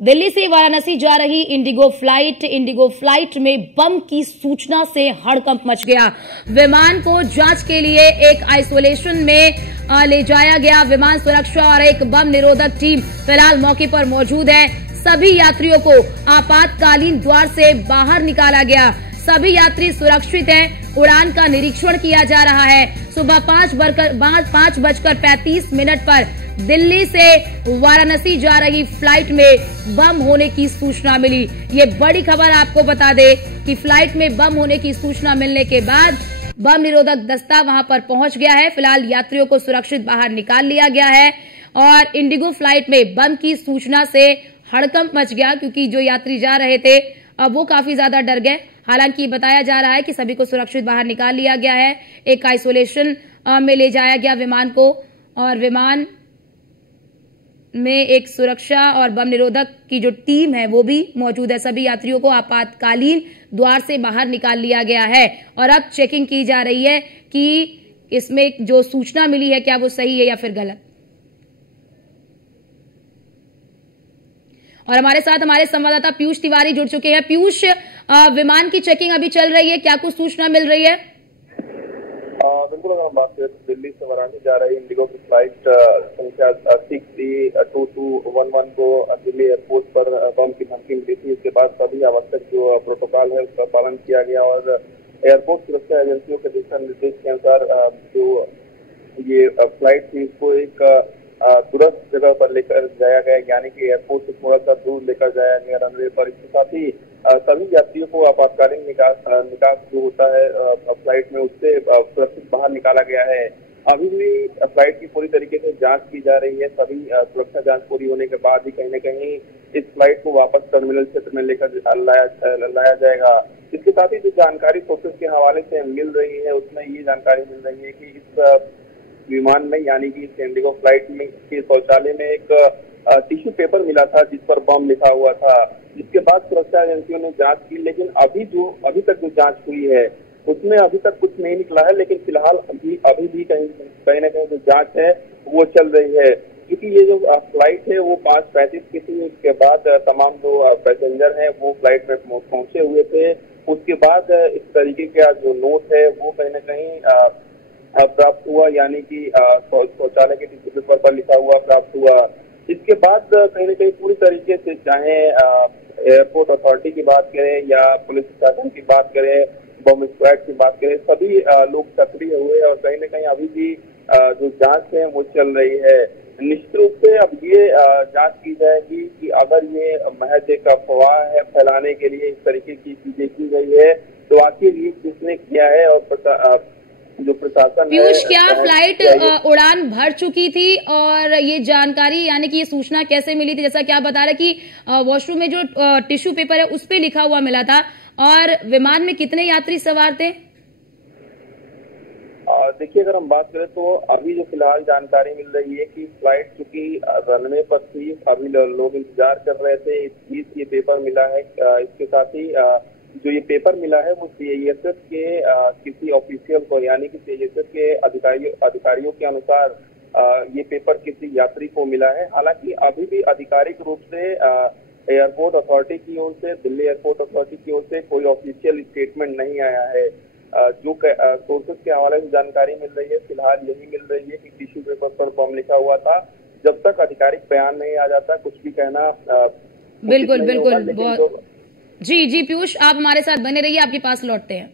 दिल्ली से वाराणसी जा रही इंडिगो फ्लाइट में बम की सूचना से हड़कंप मच गया। विमान को जांच के लिए एक आइसोलेशन में ले जाया गया। विमान सुरक्षा और एक बम निरोधक टीम फिलहाल मौके पर मौजूद है। सभी यात्रियों को आपातकालीन द्वार से बाहर निकाला गया। सभी यात्री सुरक्षित हैं। उड़ान का निरीक्षण किया जा रहा है। सुबह 5:35 पर दिल्ली से वाराणसी जा रही फ्लाइट में बम होने की सूचना मिली। ये बड़ी खबर आपको बता दे कि फ्लाइट में बम होने की सूचना मिलने के बाद बम निरोधक दस्ता वहां पर पहुंच गया है। फिलहाल यात्रियों को सुरक्षित बाहर निकाल लिया गया है और इंडिगो फ्लाइट में बम की सूचना से हड़कंप मच गया, क्योंकि जो यात्री जा रहे थे अब वो काफी ज्यादा डर गए। हालांकि बताया जा रहा है कि सभी को सुरक्षित बाहर निकाल लिया गया है। एक आइसोलेशन में ले जाया गया विमान को और विमान में एक सुरक्षा और बम निरोधक की जो टीम है वो भी मौजूद है। सभी यात्रियों को आपातकालीन द्वार से बाहर निकाल लिया गया है और अब चेकिंग की जा रही है कि इसमें जो सूचना मिली है क्या वो सही है या फिर गलत। और हमारे साथ हमारे संवाददाता पीयूष तिवारी जुड़ चुके हैं। पीयूष, विमान की चेकिंग अभी चल रही है, क्या कुछ सूचना मिल रही है? बिल्कुल, अगर हम बात करें तो दिल्ली से वाराणसी जा रही इंडिगो की फ्लाइट संख्या 6C2211 को दिल्ली एयरपोर्ट पर बम की धमकी मिली थी। इसके बाद सभी आवश्यक जो प्रोटोकॉल है उसका पालन किया गया और एयरपोर्ट सुरक्षा एजेंसियों के दिशा निर्देश के अनुसार जो ये फ्लाइट थी उसको एक तुरंत जगह पर लेकर जाया गया, यानी कि एयरपोर्ट से थोड़ा सा दूर लेकर जाया गया रनवे पर। इसके साथ ही सभी यात्रियों को आपातकालीन निकास जो होता है फ्लाइट में उससे सुरक्षित बाहर निकाला गया है। अभी भी फ्लाइट की पूरी तरीके से जांच की जा रही है। सभी सुरक्षा जांच पूरी होने के बाद ही कहीं न कहीं इस फ्लाइट को वापस टर्मिनल क्षेत्र में लेकर लाया जाएगा। इसके साथ ही जो जानकारी सोर्सेज के हवाले से मिल रही है उसमें ये जानकारी मिल रही है कि इस विमान में, यानी कि इस इंडिगो फ्लाइट में के शौचालय में एक टिश्यू पेपर मिला था जिस पर बम लिखा हुआ था, जिसके बाद सुरक्षा एजेंसियों ने जांच की। लेकिन अभी तक जो जांच हुई है उसमें अभी तक कुछ नहीं निकला है। लेकिन फिलहाल अभी भी कहीं न कहीं जो जांच है वो चल रही है, क्योंकि ये जो फ्लाइट है वो 5:35 की थी। उसके बाद तमाम जो पैसेंजर हैं वो फ्लाइट में पहुंचे हुए थे। उसके बाद इस तरीके का जो नोट है वो कहीं न कहीं प्राप्त हुआ, यानी कि शौचालय के टिश्यू पेपर पर लिखा हुआ प्राप्त हुआ। इसके बाद कहीं न कहीं पूरी तरीके से, चाहे एयरपोर्ट अथॉरिटी की बात करें या पुलिस प्रशासन की बात करें, बम स्क्वाड की बात करें, सभी लोग सक्रिय हुए और कहीं न कहीं अभी भी जो जांच है वो चल रही है। निश्चित रूप से अब ये जांच की जाएगी कि अगर ये महज एक अफवाह है फैलाने के लिए इस तरीके की चीजें की गई है तो आखिर ये किसने किया है। और जो प्रशासन पीयूष, क्या फ्लाइट उड़ान भर चुकी थी और ये जानकारी यानी कि ये सूचना कैसे मिली थी? जैसा कि आप बता रहे कि वॉशरूम में जो टिश्यू पेपर है उस पे लिखा हुआ मिला था, और विमान में कितने यात्री सवार थे? देखिए, अगर हम बात करें तो अभी जो फिलहाल जानकारी मिल रही है कि फ्लाइट चूंकि रनवे पर थी, अभी लोग इंतजार कर रहे थे, ये पेपर मिला है। इसके साथ ही जो ये पेपर मिला है वो सीआईएसएफ के किसी ऑफिशियल को, यानी कि सीआईएसएफ के अधिकारियों के अनुसार ये पेपर किसी यात्री को मिला है। हालांकि अभी भी आधिकारिक रूप से एयरपोर्ट अथॉरिटी की ओर से, दिल्ली एयरपोर्ट अथॉरिटी की ओर से कोई ऑफिशियल स्टेटमेंट नहीं आया है। जो सोर्सेज के हवाले से जानकारी मिल रही है फिलहाल यही मिल रही है कि टिश्यू पेपर पर बम लिखा हुआ था। जब तक आधिकारिक बयान नहीं आ जाता कुछ भी कहना बिल्कुल जी पीयूष, आप हमारे साथ बने रहिए, आपके पास लौटते हैं।